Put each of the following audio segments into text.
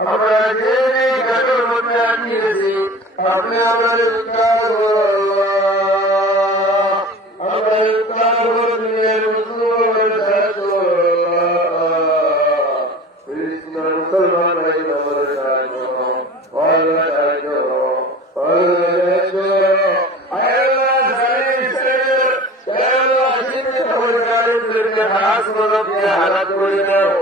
আমরা যে ঘাটের মধ্যে আটকে গেছি, আপনি আমাদের উদ্ধার করুন আল্লাহ। আমরা উদ্ধার করে দুনিয়ার মুসলমানের সাহায্য করুন আল্লাহ। খ্রিস্টান মুসলমান ভাই আমাদের সাহায্য করুন, আল্লাহ সাহায্য করুন, আল্লাহ সাহায্য করুন। হালাত করে দাও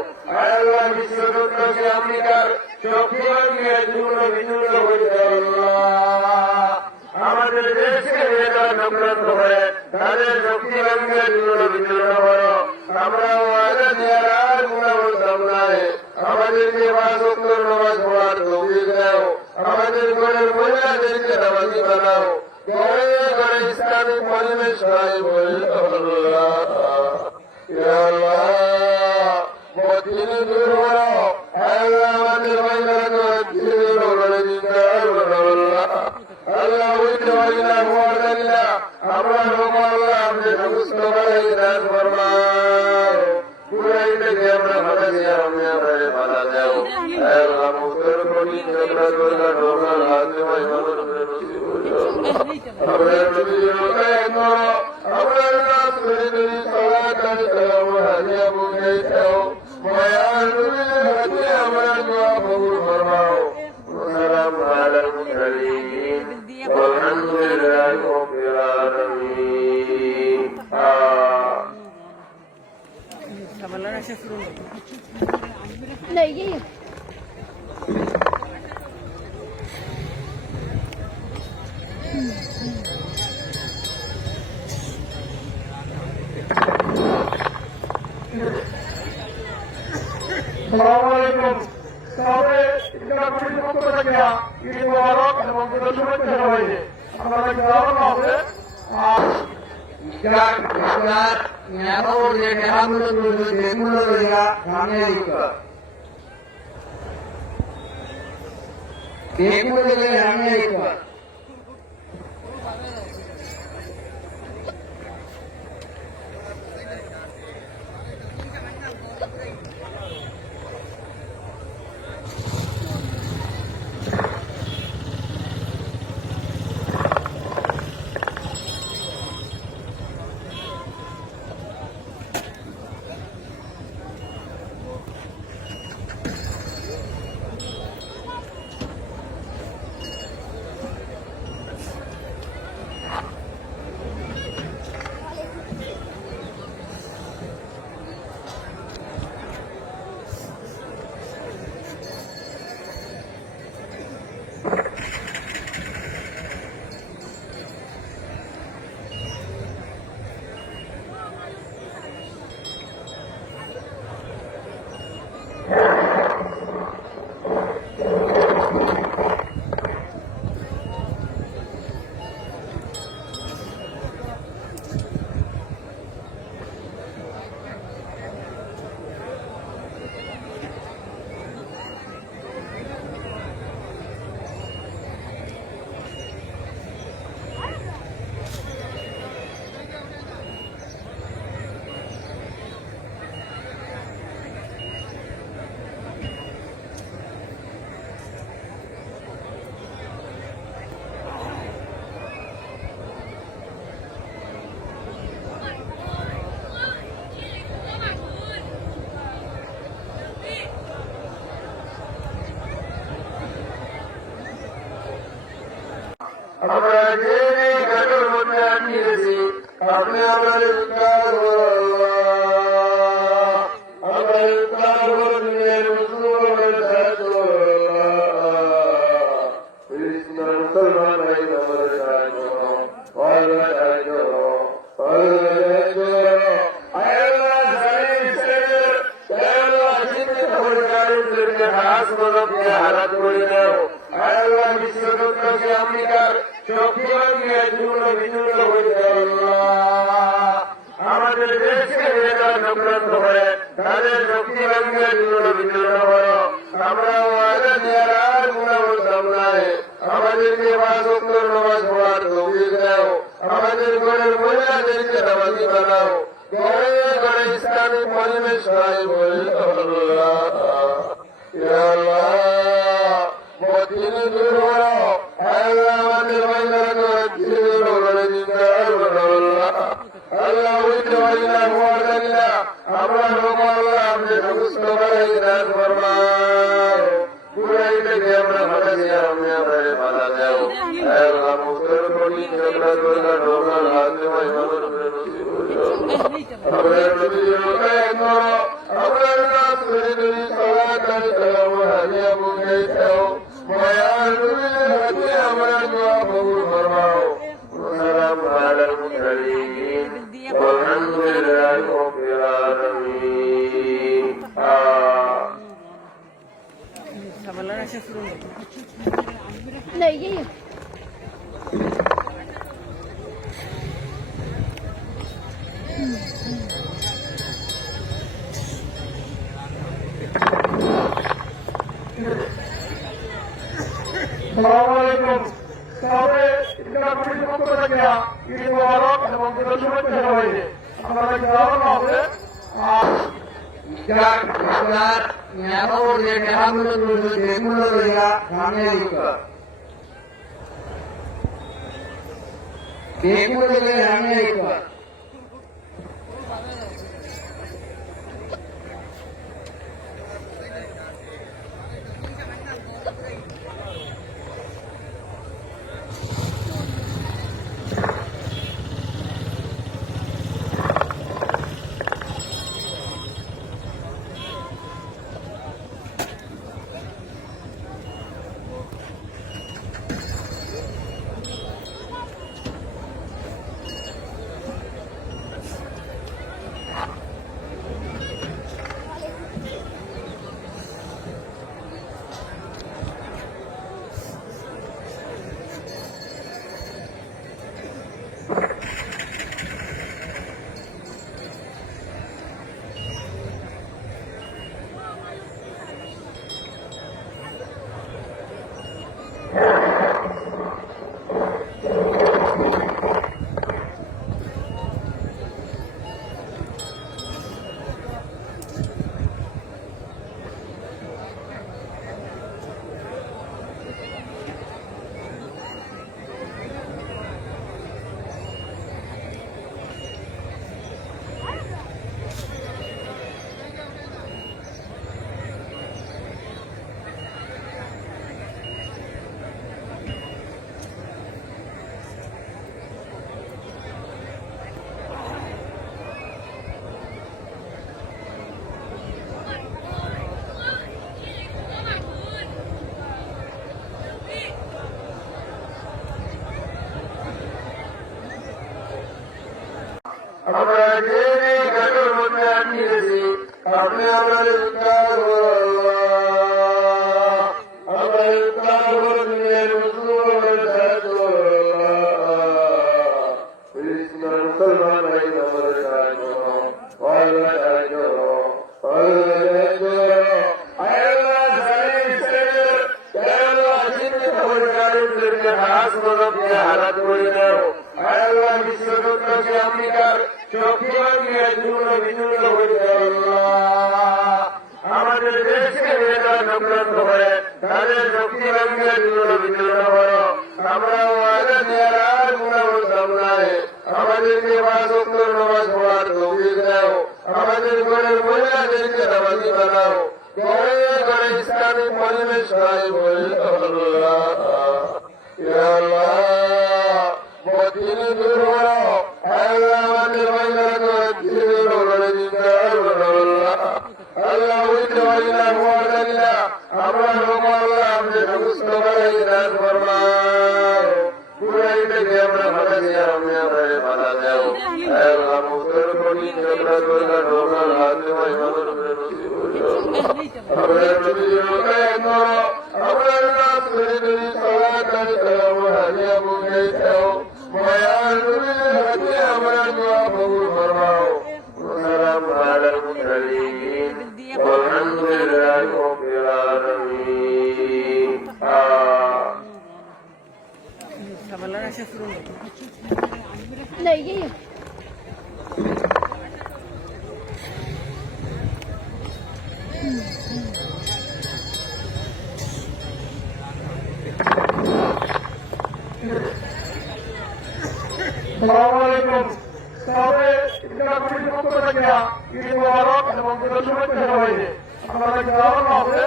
আল্লাহ। বিশ্বকে আমেরিকার শক্তিকে চূর্ণ বিচূর্ণ করে দাও আল্লাহ। আমাদের দেশকে সংক্রান্ত করে তাদের শক্তি ভাঙ্গে চূর্ণ বিচূর্ণ করো। আমরা আর গুণা বলতাম নাই। আমাদেরকে বাসক্তর নামাজ পড়ার তৌফিক দাও। আমাদের ঘরের মহিলাদেরকে নামাজি বানাও। ঘরে ঘরে ইসলামিক পরিবেশ সহায় বল আল্লাহ। তিনি দূর করো আল্লাহ। আমাদের মহিলাকে দূর করে দিতে আল্লাহ। উইতে মহিলা মোয়াল্লা আমরা আল্লাহ আপনি সুস্থ করে রাজ ফরমাও। বুড়াই থেকে আমরা ভালো দিয়ে আমি আপনারে ভালো দেও আল্লাহ। মুখের কোটি আমরা করলা ঢোকার হাতে মহিমার নসিব করো। আমরা নবী রোকায় করো। আমরা নাম করে দিই সালাত করে সালাম হাদিয়া মুখে দাও। মায়ার নবী হাদিয়া আমরা দোয়া কবুল ফরমাও। সালাম আলাল মুরসালিন ওয়ালহামদুলিল্লাহি রাব্বিল আলামিন। नहीं Assalamualaikum. Sampai kita beri waktu saja. Ini mubarak dan kita semua terima kasih. আমরা জবাব হবে যার নেও যে নেহামুল যেগুলো লইয়া সামনে দিতে যেগুলো লইয়া সামনে দিতে আমরা যে ঘাটের মধ্যে আটকে গেছি, আপনি আমাদের উদ্ধার করুন আল্লাহ। আমরা উদ্ধার করে দুনিয়ার মুসলমানের সাহায্য করুন আল্লাহ। খ্রিস্টান মুসলমান ভাই আমাদের সাহায্য করুন, আল্লাহ সাহায্য করুন, আল্লাহ সাহায্য করুন। আল্লাহ হাস মজবকে হালাত করে দাও আল্লাহ। বিশ্বকে আমেরিকার শক্তিকে চূর্ণ বিচূর্ণ করে দাও আল্লাহ। আমাদের দেশকে সংক্রান্ত করে তাদের শক্তি ভাঙ্গে চূর্ণ বিচূর্ণ করো। আমরা আর গুণা বলতাম নাই। আমাদেরকে বাসক্তর নামাজ পড়ার তৌফিক দাও। আমাদের ঘরের মহিলাদেরকে নামাজি বানাও। ঘরে ঘরে ইসলামিক পরিবেশ সহায় বল আল্লাহ। তিনি দূর করো আল্লাহ আমাদের বাইরে দূর করে দিতে আল্লাহ বুঝতে পারি না ঘুমার জানি না আমরা লোক আল্লাহ আপনি সুস্থ করে দান ফরমাও পুরাই থেকে আমরা ভালো দিয়ে আমি আপনারে ভালো দেও আল্লাহ মুস্তর করি আমরা দুর্গা ঢোকার হাতে ভাই মাদর করে নসিব আমরা নবী রোকায় করো আমরা নাম করে দিই সালাত আলাইহি সালাম হাদিয়া বুঝাই দাও মায়ার নবী হাতে আমরা দোয়া কবুল ফরমাও সালাম আলাল মুরসালিন والحمد لله رب العالمين السلام عليكم তবে এটা পুলিশ পক্ষ থেকে ঈদ মোবারক এবং শুভেচ্ছা সবাইকে আপনারা জানানো হবে আমরা যে ঘাটের মধ্যে আটকেছি আপনি আমাদের উদ্ধার করুন আমরা উদ্ধার করুন মুসলমান ভাই আমাদের সাহায্য সাহায্য হারাত করে দাও আল্লাহ বিশ্বকে আমেরিকার শক্তিবাদীরা চূর্ণ বিচূর্ণ হয়ে দেয় আমাদের দেশকে মেয়েরা সংক্রান্ত করে তাদের শক্তিবাদীরা চূর্ণ বিচূর্ণ করো আমরা আর গুণাবস্থাম নাই আমাদেরকে বাসক্তর নামাজ পড়ার তৌফিক দাও আমাদের ঘরের মহিলাদেরকে নামাজি বানাও ঘরে ঘরে ইসলামিক পরিবেশ সহায় বলি তিনি দূর করো আল্লাহ আমাদের বাইরে দূর করে দিতে আল্লাহ বুঝতে পারি না ঘুমার জানি না আমরা লোক আল্লাহ আপনি সুস্থ করে দান ফরমাও পুরাই থেকে আমরা ভালো দিয়ে আমি আপনারে ভালো দেও আল্লাহ মুস্তর করি আমরা দুর্গা ঢোকার হাতে ভাই মাদর করে নসিব আমরা নবী রোকায় করো আমরা নাম করে দিই সালাত আলাইহি সালাম হাদিয়া বুঝাই দাও মায়ার নবী হাতে আমরা দোয়া কবুল ফরমাও সালাম আলাল মুরসালিন والحمد لله رب العالمين সালামালাইকুম। তবে এটা কমিটির পক্ষ থেকে ঈদ মোবারক এবং ঈদের শুভেচ্ছা সবাইকে। আপনারা যাওয়ার হবে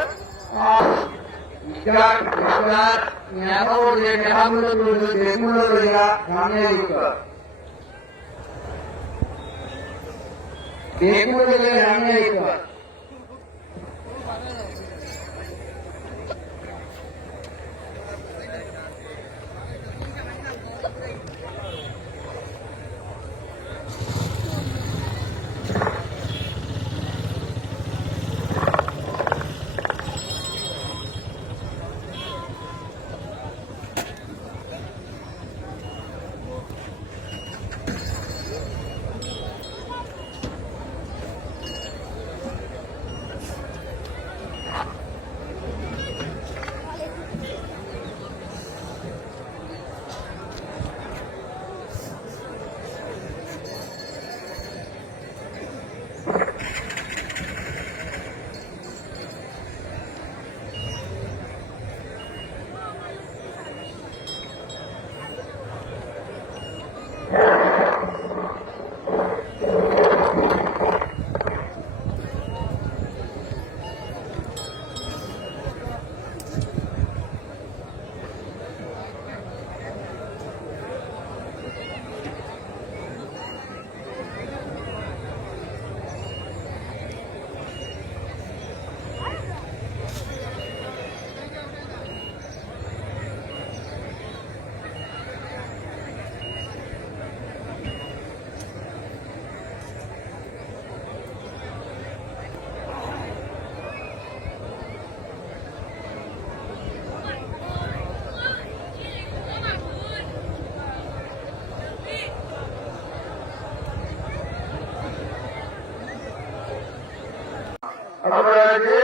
আমরা যে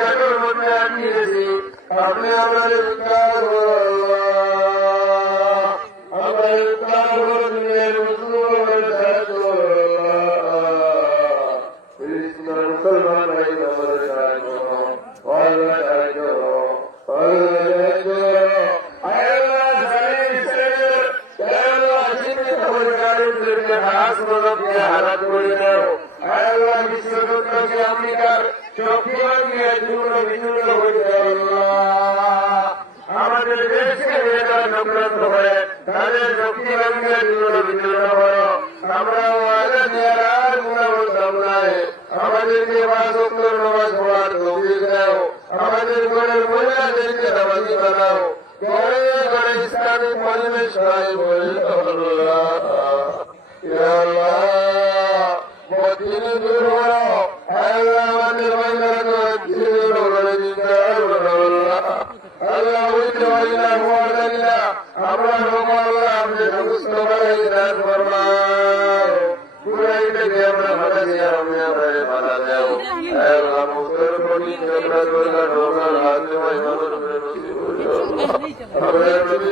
ঘাটের মধ্যে আটকিয়েছি আপনি আমাদের উদ্ধার করুন আল্লাহ। আমরা উদ্ধার করে দিলেন মুসলমান ভাই আমাদের সাহায্য করুন, আল্লাহ সাহায্য করুন, আল্লাহ সাহায্য করুন। আল্লাহ হাস মদতকে হারাত করে দাও। আল্লাহ বিশ্বকে আমেরিকার চোখে নিয়ে চূর্ণ বিচূর্ণ হয়ে দাও আল্লাহ। আমাদের দেশকে যারা সংক্রান্ত হয়ে তাদের শক্তি ভাঙিয়ে চূর্ণ বিচূর্ণ করো। আমরা আর গুণা বলতাম নাই। আমাদেরকে বাসক্তর নামাজ পড়ার তৌফিক দাও। আমাদের ঘরের মহিলাদেরকে নামাজি বানাও। ঘরে ঘরে ইসলামিক পরিবেশ হয় বলে তিনি দূর করো। আল্লাহ আমাদের মহিলাকে দূর করে দিতে আল্লাহ হইতে মহিলা মোয়াল্লাহ আমরা আল্লাহ আপনি সমস্ত বাড়াই দান ফরমাও। বুড়াই থেকে আমরা ভালো দিয়ে আমি আপনারে ভালো দেও। আল্লাহ মুখের প্রতি আমরা দুর্গা ঢোকার হাতে মহিমাদের উপরে নসিব করো। আমরা নবী